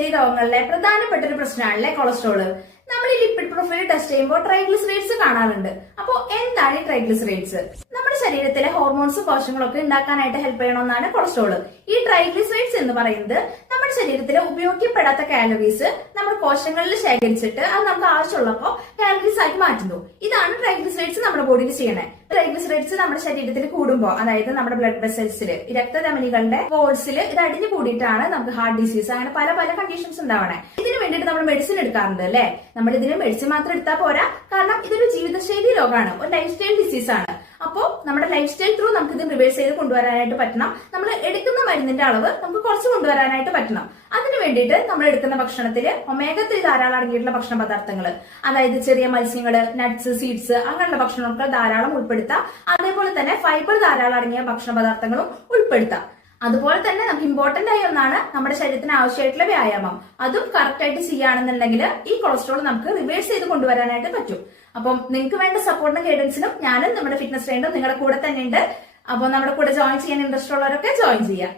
ജീവിതശൈലി രോഗങ്ങളിലെ പ്രധാനപ്പെട്ട ഒരു പ്രശ്നമാണല്ലേ കൊളസ്ട്രോള്. നമ്മൾ ഈ ലിപ്പിഡ് പ്രൊഫൈൽ ടെസ്റ്റ് ചെയ്യുമ്പോൾ ട്രൈഗ്ലിസറൈഡ്സ് കാണാറുണ്ട്. അപ്പോൾ എന്താണ് ഈ ട്രൈഗ്ലിസറൈഡ്സ്? നമ്മുടെ ശരീരത്തിലെ ഹോർമോൺസും കോശങ്ങളും ഒക്കെ ഉണ്ടാക്കാനായിട്ട് ഹെൽപ്പ് ചെയ്യണമെന്നാണ് കൊളസ്ട്രോള്. ഈ ട്രൈഗ്ലിസറൈഡ്സ് എന്ന് പറയുന്നത് നമ്മുടെ ശരീരത്തിലെ ഉപയോഗിക്കപ്പെടാത്ത കാലറീസ് നമ്മുടെ കോശങ്ങളിൽ ശേഖരിച്ചിട്ട് അത് നമുക്ക് ആവശ്യമുള്ളപ്പോൾ കാലറീസ് ആക്കി മാറ്റുന്നു. ഇതാണ് ട്രൈഗ്ലിസറൈഡ്സ് നമ്മുടെ ബോഡിയിൽ ചെയ്യണേ. ട്രൈഗ്ലിസറൈഡ്സ് നമ്മുടെ ശരീരത്തിൽ കൂടുമ്പോൾ, അതായത് നമ്മുടെ ബ്ലഡ് വെസൽസിൽ, രക്തധമനികളുടെ വോൾസിൽ ഇത് അടിഞ്ഞു കൂടിയിട്ടാണ് നമുക്ക് ഹാർട്ട് ഡിസീസ് അങ്ങനെ പല പല കണ്ടീഷൻസ് ഉണ്ടാവണേ. ഇതിന് വേണ്ടിയിട്ട് നമ്മൾ മെഡിസിൻ എടുക്കാറുണ്ട് അല്ലെ. നമ്മൾ ഇതിന് മെഡിസിൻ മാത്രം എടുത്താൽ പോരാ, കാരണം ഇതൊരു ജീവിതശൈലി രോഗമാണ്, ഒരു ലൈഫ് സ്റ്റൈൽ ഡിസീസ് ആണ്. അപ്പോൾ നമ്മുടെ ലൈഫ് സ്റ്റൈൽ ത്രൂ നമുക്ക് ഇത് റിവേഴ്സ് ചെയ്ത് കൊണ്ടുവരാനായിട്ട് പറ്റണം. നമ്മൾ എടുക്കുന്ന മരുന്നിന്റെ അളവ് നമുക്ക് കുറച്ച് കൊണ്ടുവരാനായിട്ട് പറ്റണം. അതിന് വേണ്ടിയിട്ട് നമ്മൾ എടുക്കുന്ന ഭക്ഷണത്തിൽ ഒമേഗ 3 ധാരാളം അടങ്ങിയിട്ടുള്ള ഭക്ഷണ പദാർത്ഥങ്ങൾ, അതായത് ചെറിയ മത്സ്യങ്ങള്, നട്ട്സ്, സീഡ്സ് അങ്ങനെയുള്ള ഭക്ഷണങ്ങൾ ധാരാളം ഉൾപ്പെടുത്താം. അതേപോലെ തന്നെ ഫൈബർ ധാരാളം അടങ്ങിയ ഭക്ഷണ പദാർത്ഥങ്ങളും ഉൾപ്പെടുത്താം. അതുപോലെ തന്നെ നമുക്ക് ഇമ്പോർട്ടന്റ് ആയ ഒന്നാണ് നമ്മുടെ ശരീരത്തിന് ആവശ്യമായിട്ടുള്ള വ്യായാമം. അതും കറക്റ്റ് ആയിട്ട് ചെയ്യുകയാണെന്നുണ്ടെങ്കിൽ ഈ കൊളസ്ട്രോൾ നമുക്ക് റിവേഴ്സ് ചെയ്ത് കൊണ്ടുവരാനായിട്ട് പറ്റും. അപ്പം നിങ്ങൾക്ക് വേണ്ട സപ്പോർട്ടിനും ഗൈഡൻസിനും ഞാനും നമ്മുടെ ഫിറ്റ്നസ് ട്രെയിനറും നിങ്ങളുടെ കൂടെ തന്നെ ഉണ്ട്. അപ്പോൾ നമ്മുടെ കൂടെ ജോയിൻ ചെയ്യാൻ ഇൻട്രസ്റ്റ് ഉള്ളവരൊക്കെ ജോയിൻ ചെയ്യാം.